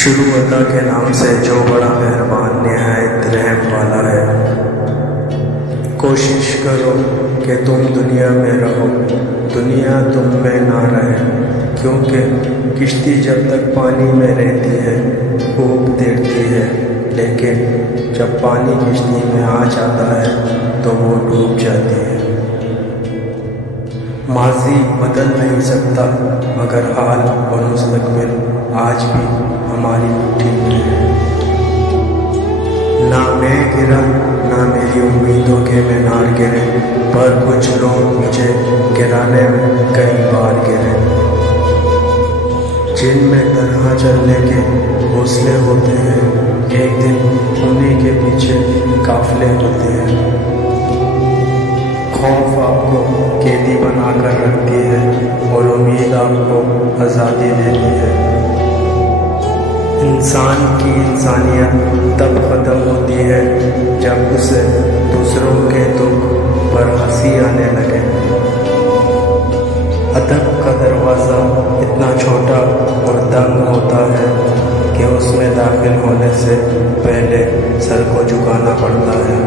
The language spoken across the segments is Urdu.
شروع اللہ کے نام سے جو بڑا مہربان نہایت رحم والا ہے۔ کوشش کرو کہ تم دنیا میں رہو، دنیا تم میں نہ رہے، کیونکہ کشتی جب تک پانی میں رہتی ہے خوب تیرتی ہے، لیکن جب پانی کشتی میں آ جاتا ہے تو وہ ڈوب جاتی ہے۔ ماضی بدل نہیں سکتا مگر حال اور مستقبل آج بھی ہماری مٹھی میں ہے۔ نہ میں گرا نہ میری امیدوں کے مینار گرے، پر کچھ لوگ مجھے گرانے میں کئی بار گرے۔ جن میں تنہا چلنے کے حوصلے ہوتے ہیں، ایک دن انہیں کے پیچھے قافلے ہوتے ہیں۔ خوف آپ کو قیدی بنا کر رکھتی ہے اور امید آپ کو آزادی دیتی ہے۔ انسان کی انسانیت تب ختم ہوتی ہے جب اسے دوسروں کے دکھ پر ہنسی آنے لگے۔ ادب کا دروازہ اتنا چھوٹا اور تنگ ہوتا ہے کہ اس میں داخل ہونے سے پہلے سر کو جھکانا پڑتا ہے۔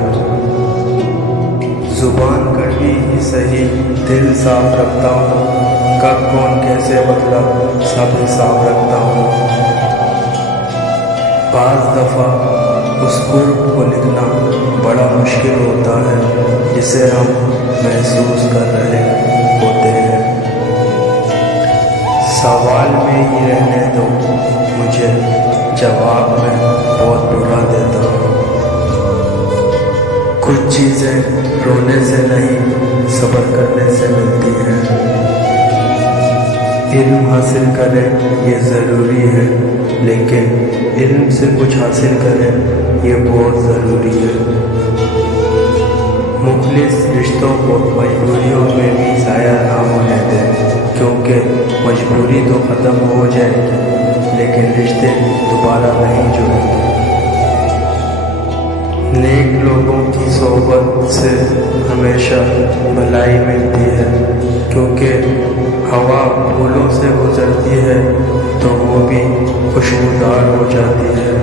زبان کڑوی ہی سہی دل صاف رکھتا ہوں، کب کون کیسے بدلا سب حساب رکھتا ہوں۔ بعض دفعہ اس قرب کو لکھنا بڑا مشکل ہوتا ہے جسے ہم محسوس کر رہے ہوتے ہیں۔ سوال میں ہی رہنے دو مجھے، جواب میں بہت برا دیتا ہوں۔ کچھ چیزیں رونے سے نہیں صبر کرنے سے ملتی ہیں۔ علم حاصل کریں یہ ضروری ہے، لیکن علم سے کچھ حاصل کریں یہ بہت ضروری ہے۔ مخلص رشتوں کو مجبوریوں میں بھی ضائع نہ ہونے دیں، کیونکہ مجبوری تو ختم ہو جائے گی لیکن رشتے دوبارہ نہیں جڑیں گے۔ نیک لوگوں کی صحبت سے ہمیشہ بھلائی ملتی ہے، کیونکہ ہوا پھولوں سے گزرتی ہے تو وہ بھی خوشبودار ہو جاتی ہے۔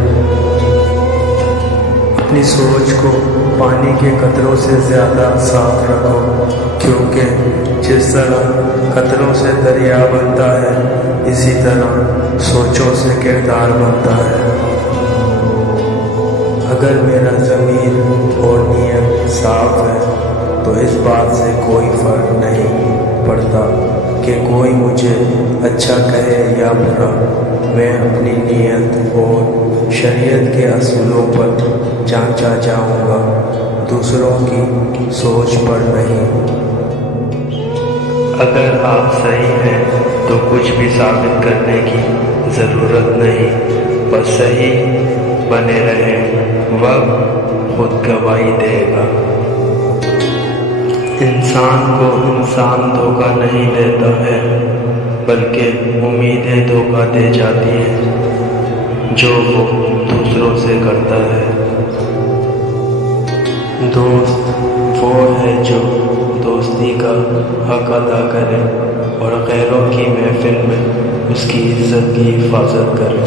اپنی سوچ کو پانی کے قطروں سے زیادہ صاف رکھو، کیونکہ جس طرح قطروں سے دریا بنتا ہے اسی طرح سوچوں سے کردار بنتا ہے۔ اگر میرا ضمیر اور نیت صاف ہے تو اس بات سے کوئی فرق نہیں پڑتا کہ کوئی مجھے اچھا کہے یا برا۔ میں اپنی نیت اور شریعت کے اصولوں پر جانچا جاؤں گا، دوسروں کی سوچ پر نہیں۔ اگر آپ صحیح ہیں تو کچھ بھی ثابت کرنے کی ضرورت نہیں، بس صحیح بنے رہیں، وقت خود گواہی دے گا۔ انسان کو انسان دھوکہ نہیں دیتا ہے، بلکہ امیدیں دھوکہ دے جاتی ہیں جو وہ دوسروں سے کرتا ہے۔ دوست وہ ہے جو دوستی کا حق ادا کرے اور غیروں کی محفل میں اس کی عزت کی حفاظت کرے۔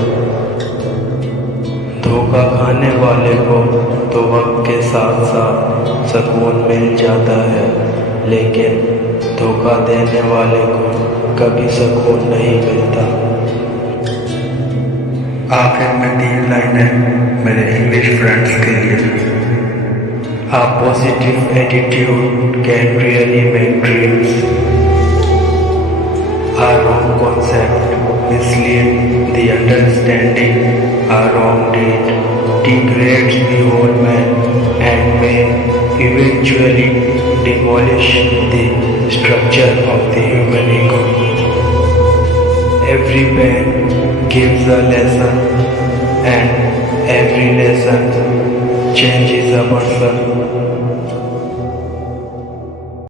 دھوکہ کھانے والے کو تو وقت کے ساتھ ساتھ سکون مل جاتا ہے، لیکن دھوکہ دینے والے کو کبھی سکون نہیں ملتا۔ آخر میں 3 لائنیں میرے انگلش فرینڈس کے لیے۔ A positive attitude can really make dreams. A wrong concept misleads the understanding. A wrong deed degrades the whole man and may eventually demolish the structure of the human ego. Every pain gives a lesson, and every lesson changes a person.